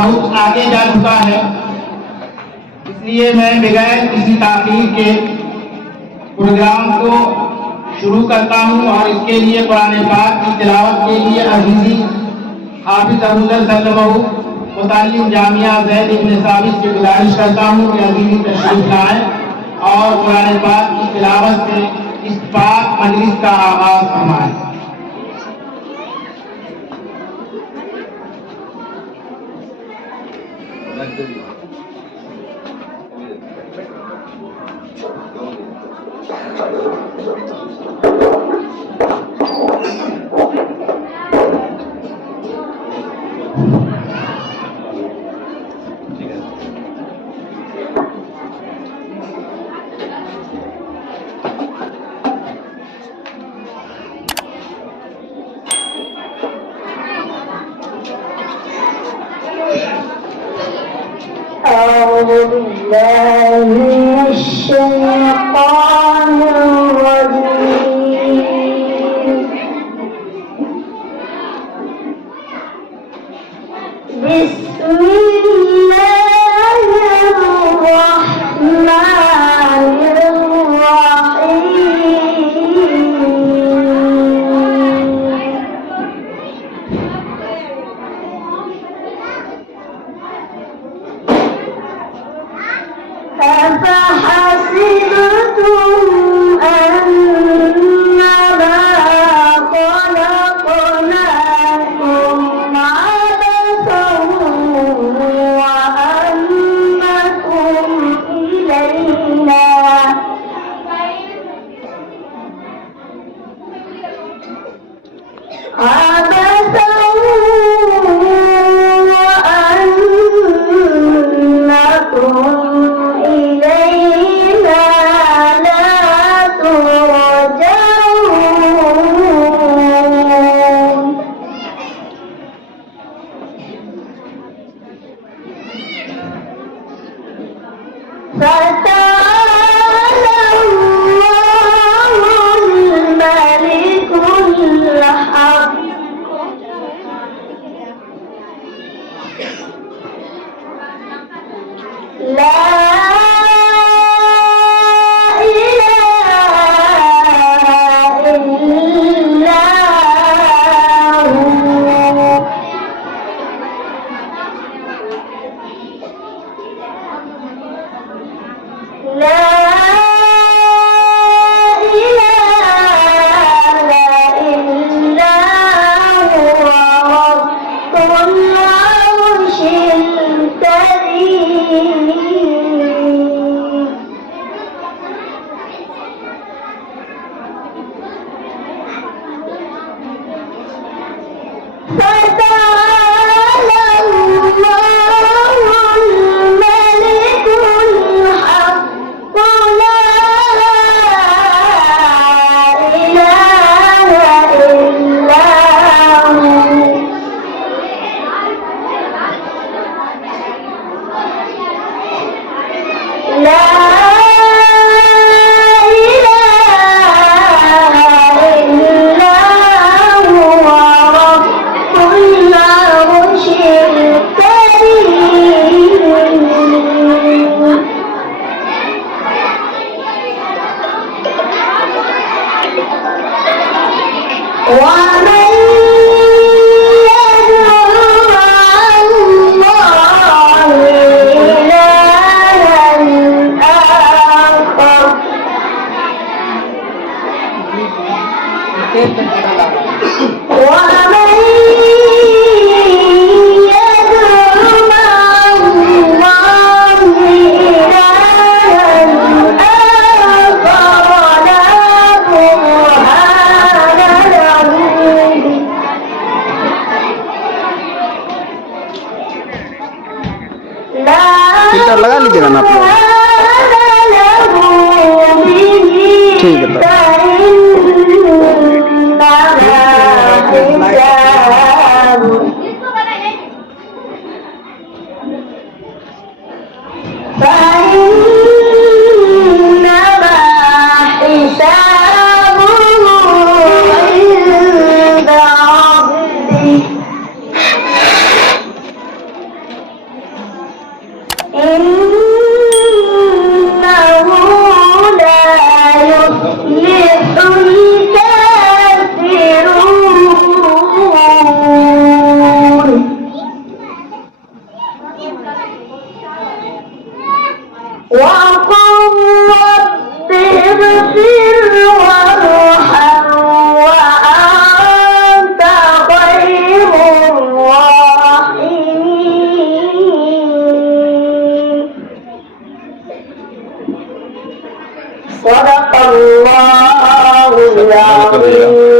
बहुत आगे जा चुका है, इसलिए मैं बगैर किसी ताख़ीर के प्रोग्राम को शुरू करता हूँ और इसके लिए कुरान पाक की तिलावत के लिए अजीज़ी हाफिज़ अबूज़र सल्लल्लाहु मुताल्लिम जामिया ज़ैद इब्न साबित से गुजारिश करता हूँ कि अजीज़ी तशरीफ़ लाएँ और कुरान पाक की तिलावत से इस पाक मजलिस का आगाज़ फरमाएँ। أعوذ بالله من الشيطان الرجيم. بسم الله الرحمن أفحسبتم أنما خلقناكم عبثا وأنكم إلينا فتعالى الله الملك الحق لا إله إلا هو لا إله إلا هو رب العرش الكريم. فتعالى الله الملك الحق لا إله إلا هو لا إله إلا هو رب العرش الكريم. ومن يدعو مع الله إلها آخر ومن يدعو مع الله إلها آخر لا برهان له به لا फिल्टर लगा लीजिएगा ना आप लोग। برهان له به ठीक है तो। فإنما حسابه فإنما حسابه عند ربه صدق الله العظيم